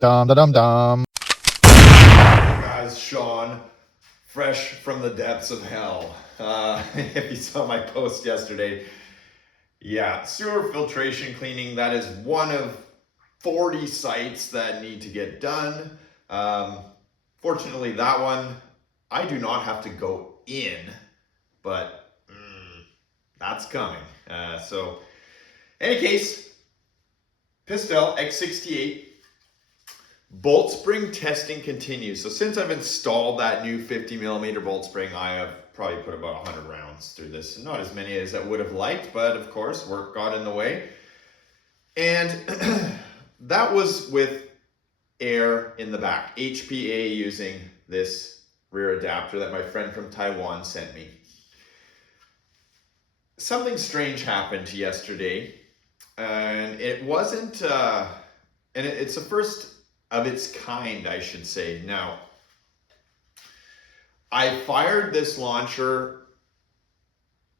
Dum da dum dum. Guys, Sean, fresh from the depths of hell. If you saw my post yesterday, yeah, sewer filtration cleaning, that is one of 40 sites that need to get done. Fortunately, that one, I do not have to go in, but that's coming. So, any case, Pistelle X68. Bolt spring testing continues. So since I've installed that new 50 millimeter bolt spring, I have probably put about 100 rounds through this. Not as many as I would have liked, but of course, work got in the way. And that was with air in the back, HPA, using this rear adapter that my friend from Taiwan sent me. Something strange happened yesterday, and it wasn't, it's the first of its kind, I should say. Now, I fired this launcher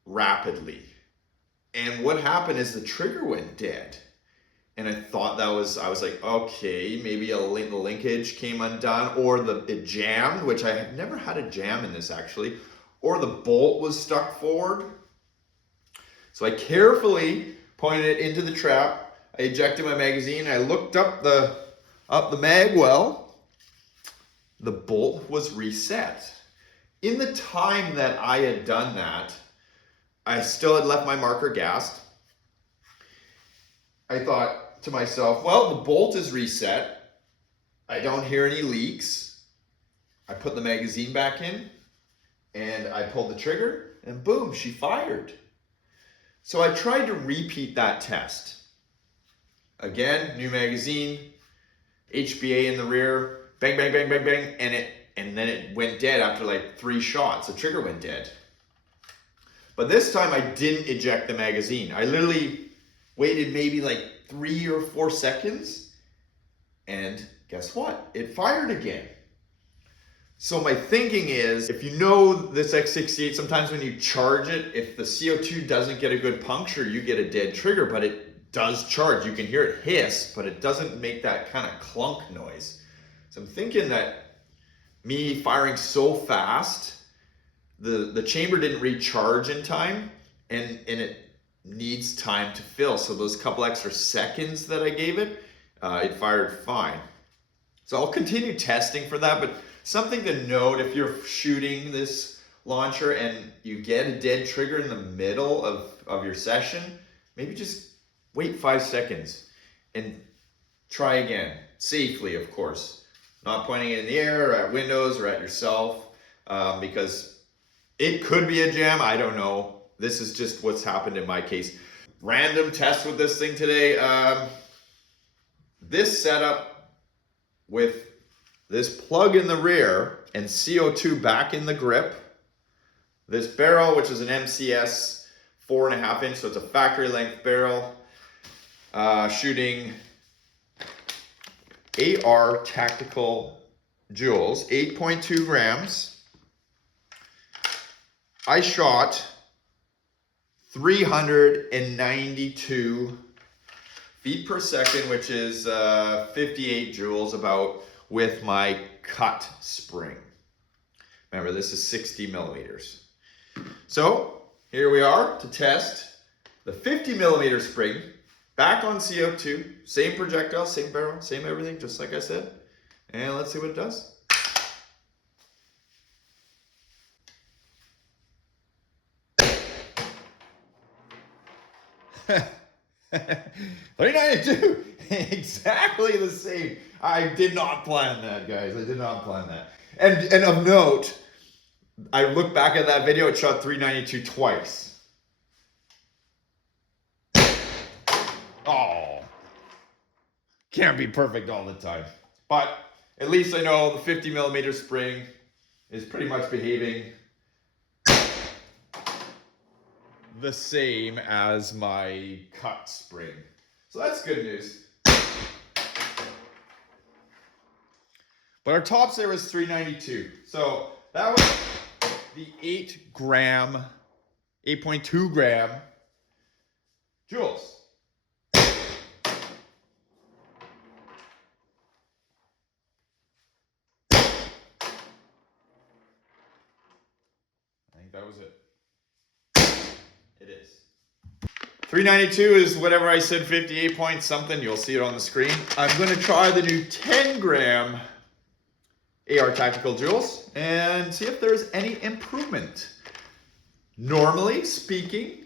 rapidly, and what happened is the trigger went dead. And I thought I was like, okay, maybe the linkage came undone, or it jammed, which I have never had a jam in this actually, or the bolt was stuck forward. So I carefully pointed it into the trap. I ejected my magazine. I looked up the mag well. The bolt was reset. In the time that I had done that, I still had left my marker gassed. I thought to myself, well, the bolt is reset. I don't hear any leaks. I put the magazine back in and I pulled the trigger and boom, she fired. So I tried to repeat that test. Again, new magazine, HBA in the rear, bang, bang, bang, bang, bang, and then it went dead after like 3 shots. The trigger went dead. But this time I didn't eject the magazine. I literally waited maybe like 3 or 4 seconds, and guess what? It fired again. So my thinking is, if you know this X68, sometimes when you charge it, if the CO2 doesn't get a good puncture, you get a dead trigger, but it does charge. You can hear it hiss, but it doesn't make that kind of clunk noise. So I'm thinking that me firing so fast, the chamber didn't recharge in time, and it needs time to fill. So those couple extra seconds that I gave it, it fired fine. So I'll continue testing for that, but something to note if you're shooting this launcher and you get a dead trigger in the middle of your session, maybe just wait 5 seconds and try again, safely of course. Not pointing it in the air or at windows or at yourself, because it could be a jam, I don't know. This is just what's happened in my case. Random test with this thing today. This setup with this plug in the rear and CO2 back in the grip. This barrel, which is an MCS 4.5 inch, so it's a factory length barrel. Shooting AR tactical jewels, 8.2 grams. I shot 392 feet per second, which is 58 joules about, with my cut spring. Remember, this is 60 millimeters. So here we are to test the 50 millimeter spring back on CO2, same projectile, same barrel, same everything, just like I said. And let's see what it does. $392, exactly the same. I did not plan that, guys. I did not plan that. And of note, I look back at that video, it shot 392 twice. Oh, can't be perfect all the time. But at least I know the 50 millimeter spring is pretty much behaving the same as my cut spring. So that's good news. But our tops there was 392. So that was the 8.2 gram joules. think that was it. It is. 392 is whatever I said, 58 point something. You'll see it on the screen. I'm going to try the new 10 gram AR Tactical Jewels and see if there's any improvement. Normally speaking,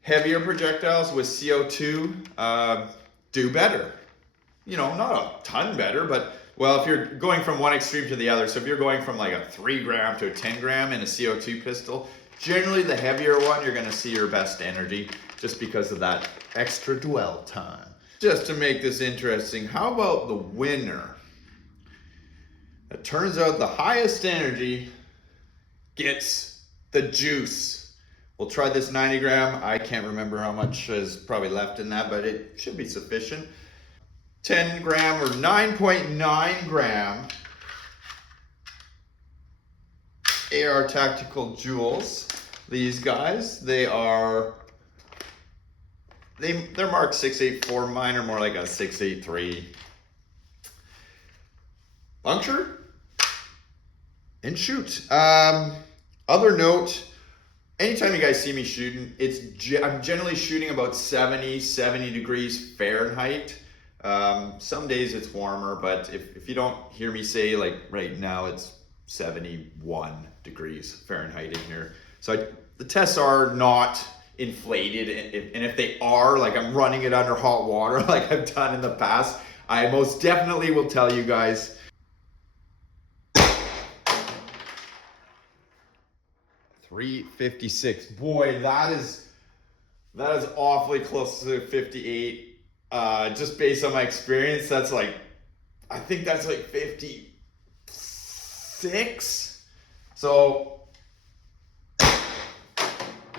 heavier projectiles with CO2 do better. You know, not a ton better, but well, if you're going from one extreme to the other, so if you're going from like a 3 gram to a 10 gram in a CO2 pistol, generally the heavier one, you're going to see your best energy just because of that extra dwell time. Just to make this interesting, how about the winner? It turns out the highest energy gets the juice. We'll try this 90 gram. I can't remember how much is probably left in that, but it should be sufficient. 10 gram or 9.9 gram AR Tactical Jewels. These guys, they're marked 684. Mine are more like a 683. Puncture and shoot. Other note, anytime you guys see me shooting, I'm generally shooting about 70 degrees Fahrenheit. Some days it's warmer, but if you don't hear me say, like right now, it's 71 degrees Fahrenheit in here. So the tests are not inflated, and if they are, like I'm running it under hot water like I've done in the past, I most definitely will tell you guys. .356. Boy, that is awfully close to 58. Just based on my experience, that's like, I think that's like 56. So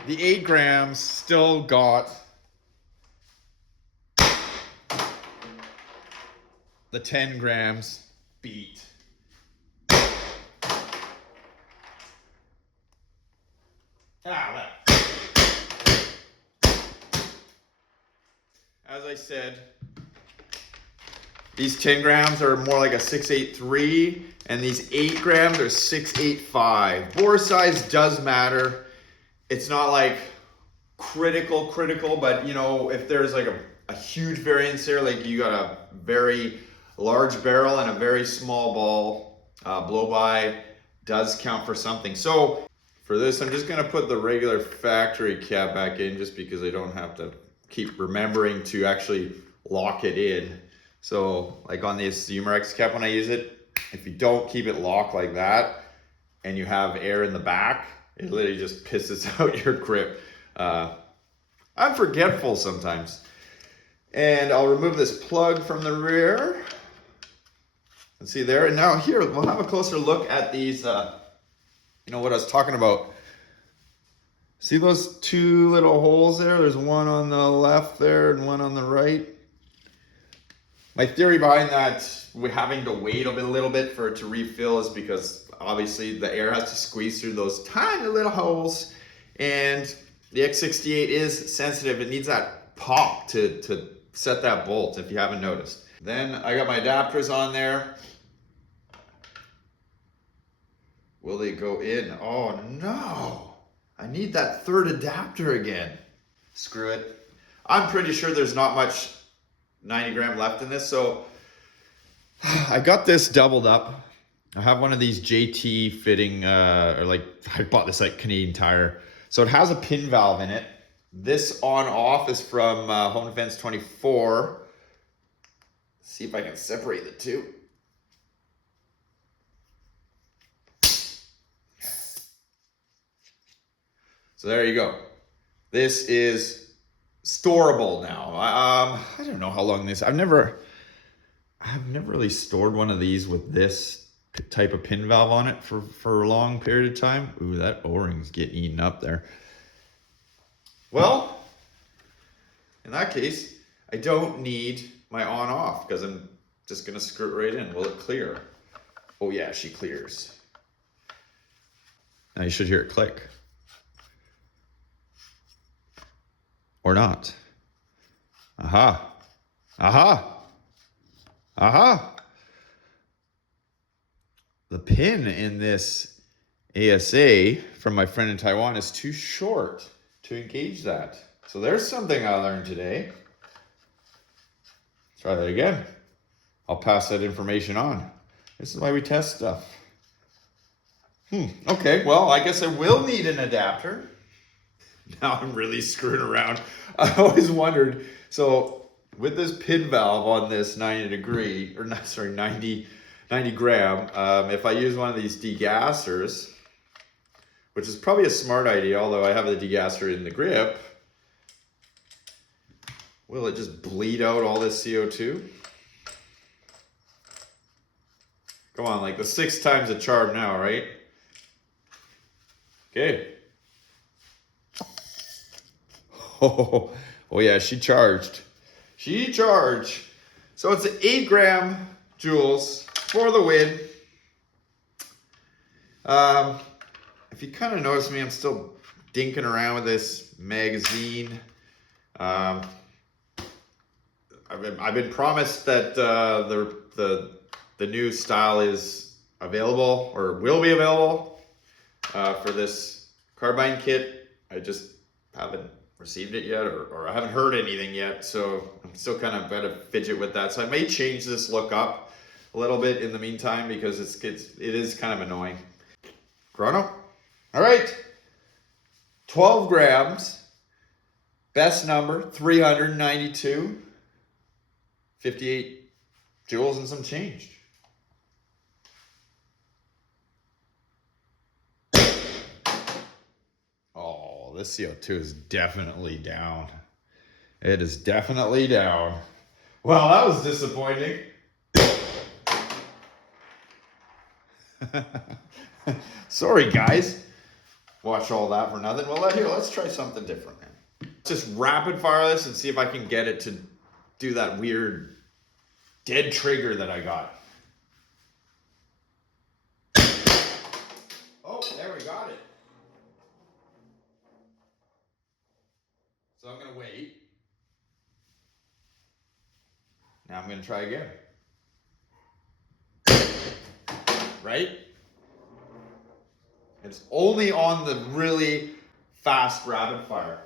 the 8 grams still got the 10 grams beat. As I said, these 10 grams are more like a 683, and these 8 grams are 685. Bore size does matter. It's not like critical, but you know, if there's like a huge variance there, like you got a very large barrel and a very small ball, blow by does count for something. So for this, I'm just gonna put the regular factory cap back in just because I don't have to keep remembering to actually lock it in. So like on this Umarex cap, when I use it, if you don't keep it locked like that and you have air in the back, it literally just pisses out your grip. I'm forgetful sometimes. And I'll remove this plug from the rear. And see there, and now here, we'll have a closer look at these, you know what I was talking about. See those 2 little holes there? There's one on the left there and one on the right. My theory behind that, we're having to wait a little bit for it to refill, is because obviously the air has to squeeze through those tiny little holes, and the X68 is sensitive. It needs that pop to set that bolt, if you haven't noticed. Then I got my adapters on there. Will they go in? Oh no, I need that 3rd adapter again. Screw it. I'm pretty sure there's not much 90 gram left in this, so I got this doubled up. I have one of these JT fitting, or like, I bought this like Canadian Tire. So it has a pin valve in it. This on off is from Home Defense 24. Let's see if I can separate the two. So there you go. This is storable now. I don't know how long this, I've never really stored one of these with this type of pin valve on it for a long period of time. Ooh, that O-ring's getting eaten up there. Well, in that case, I don't need my on off because I'm just gonna screw it right in. Will it clear? Oh yeah, she clears. Now you should hear it click. Or not. Aha. Aha. Aha. The pin in this ASA from my friend in Taiwan is too short to engage that. So there's something I learned today. Try that again. I'll pass that information on. This is why we test stuff. Okay, well, I guess I will need an adapter. Now I'm really screwing around. I always wondered, so with this pin valve on this 90 gram, if I use one of these degassers, which is probably a smart idea, although I have the degasser in the grip, will it just bleed out all this CO2? Come on, like the 6 times the charm now, right? Okay. Oh yeah, she charged. She charged. So it's 8 gram joules for the win. If you kind of notice me, I'm still dinking around with this magazine. I've been promised that the new style is available or will be available for this Carbine kit. I just haven't received it yet, or I haven't heard anything yet, so I'm still kind of at a fidget with that. So I may change this look up a little bit in the meantime because it is kind of annoying. Chrono. All right, 12 grams, best number, 392, 58 joules and some change. Oh, this CO2 is definitely down. It is definitely down. Well, that was disappointing. Sorry, guys. Watch all that for nothing. Well, let's try something different, man. Just rapid fire this and see if I can get it to do that weird dead trigger that I got. Oh, there we got it. So I'm gonna wait. Now I'm gonna try again. Right? It's only on the really fast rapid fire.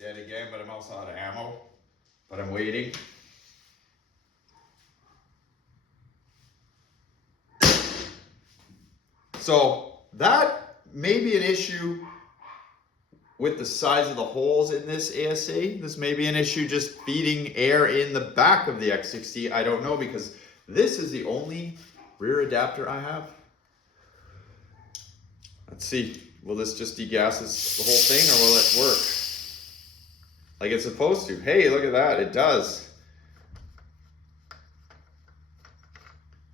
Dead again, but I'm also out of ammo. But I'm waiting. So that may be an issue with the size of the holes in this ASA. This may be an issue just feeding air in the back of the X68. I don't know, because this is the only rear adapter I have. Let's see, will this just degas the whole thing, or will it work like it's supposed to? Hey, look at that, it does.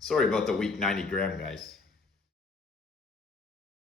Sorry about the weak 90 gram, guys.